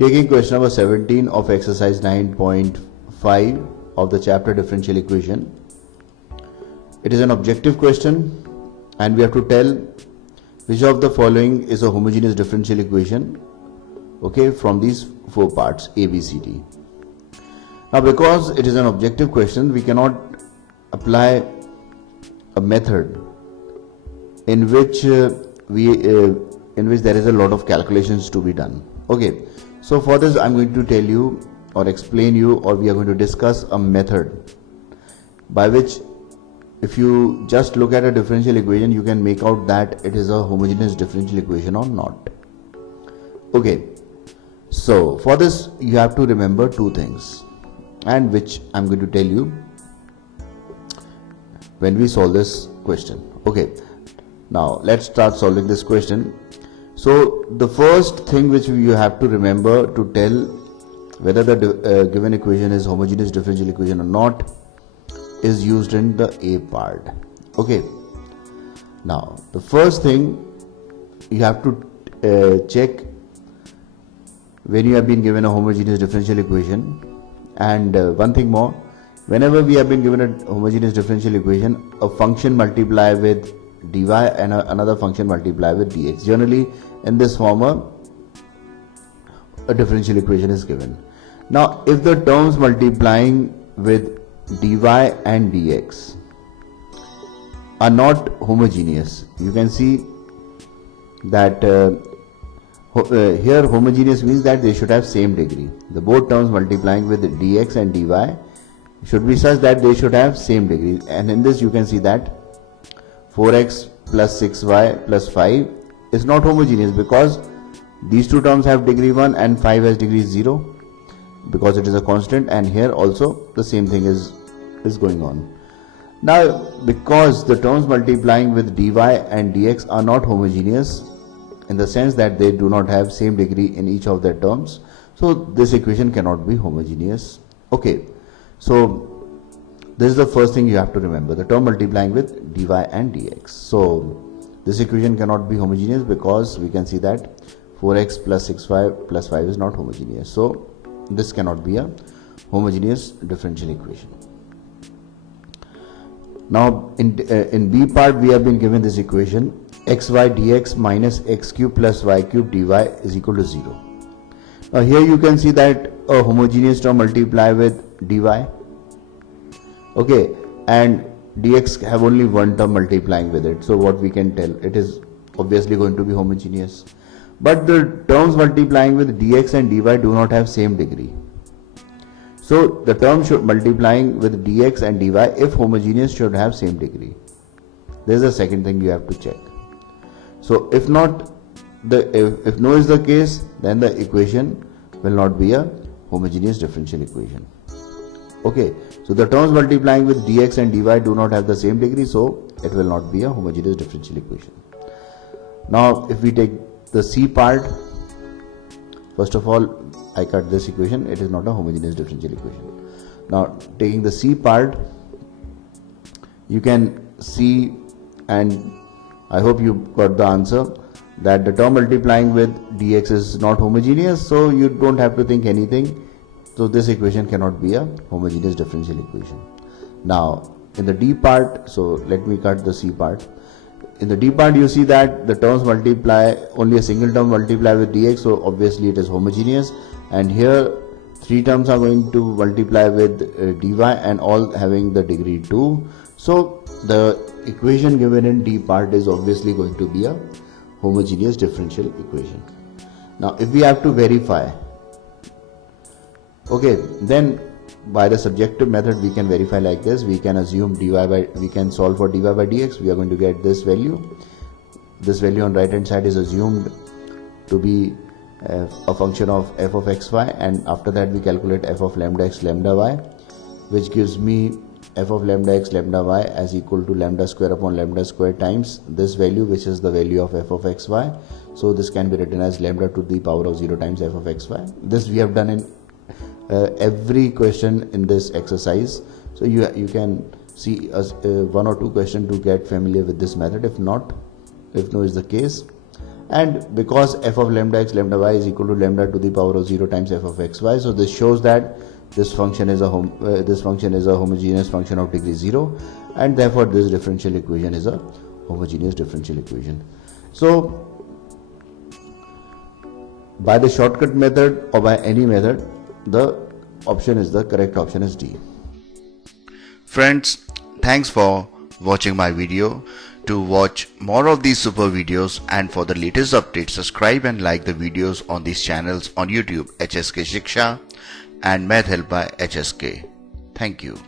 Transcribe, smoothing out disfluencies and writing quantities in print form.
Taking question number 17 of exercise 9.5 of the chapter differential equation. It is an objective question and we have to tell which of the following is a homogeneous differential equation, okay, from these four parts A, B, C, D. Now because it is an objective question, we cannot apply a method in which there is a lot of calculations to be done. Okay, so for this I'm going to tell you or explain you, or we are going to discuss a method by which if you just look at a differential equation, you can make out that it is a homogeneous differential equation or not. Okay, so for this you have to remember two things, and which I'm going to tell you when we solve this question. Okay, now let's start solving this question. So the first thing which you have to remember to tell whether the given equation is homogeneous differential equation or not is used in the A part. Okay, now the first thing you have to check when you have been given a homogeneous differential equation. And one thing more, whenever we have been given a homogeneous differential equation, a function multiply with dy and another function multiply with dx. Generally in this form a differential equation is given. Now if the terms multiplying with dy and dx are not homogeneous, you can see that here homogeneous means that they should have same degree. The both terms multiplying with dx and dy should be such that they should have same degree, and in this you can see that 4x plus 6y plus 5 is not homogeneous because these two terms have degree 1 and 5 has degree 0 because it is a constant, and here also the same thing is going on. Now because the terms multiplying with dy and dx are not homogeneous in the sense that they do not have same degree in each of their terms, so this equation cannot be homogeneous. Okay, so this is the first thing you have to remember, the term multiplying with dy and dx. So this equation cannot be homogeneous because we can see that 4x plus 6y plus 5 is not homogeneous. So this cannot be a homogeneous differential equation. Now in B part we have been given this equation, xy dx minus x cube plus y cube dy is equal to 0. Now here you can see that a homogeneous term multiply with dy, okay, and dx have only one term multiplying with it, so what we can tell, it is obviously going to be homogeneous. But the terms multiplying with dx and dy do not have same degree, so the term should multiplying with dx and dy, if homogeneous, should have same degree. This is the second thing you have to check. So if not, if no is the case, then the equation will not be a homogeneous differential equation. Okay, so the terms multiplying with dx and dy do not have the same degree, so it will not be a homogeneous differential equation. Now if we take the C part, first of all I cut this equation, it is not a homogeneous differential equation. Now taking the C part, you can see, and I hope you got the answer, that the term multiplying with dx is not homogeneous, so you don't have to think anything. So this equation cannot be a homogeneous differential equation. Now in the D part, so let me cut the C part. In the D part you see that the terms multiply, only a single term multiply with dx, so obviously it is homogeneous, and here three terms are going to multiply with dy and all having the degree 2, so the equation given in D part is obviously going to be a homogeneous differential equation. Now if we have to verify, okay, then by the subjective method we can verify like this. We can assume we can solve for dy by dx, we are going to get this value. This value on right hand side is assumed to be a function of f of xy, and after that we calculate f of lambda x lambda y, which gives me f of lambda x lambda y as equal to lambda square upon lambda square times this value, which is the value of f of xy. So this can be written as lambda to the power of 0 times f of xy. This we have done in every question in this exercise, so you can see one or two questions to get familiar with this method. If no is the case, And because f of lambda x lambda y is equal to lambda to the power of 0 times f of xy, so this shows that this function is a homogeneous function of degree 0, and therefore this differential equation is a homogeneous differential equation. So by the shortcut method or by any method, the correct option is D. Friends, thanks for watching my video. To watch more of these super videos and for the latest updates, subscribe and like the videos on these channels on YouTube, HSK Shiksha and Math Help by HSK. Thank you.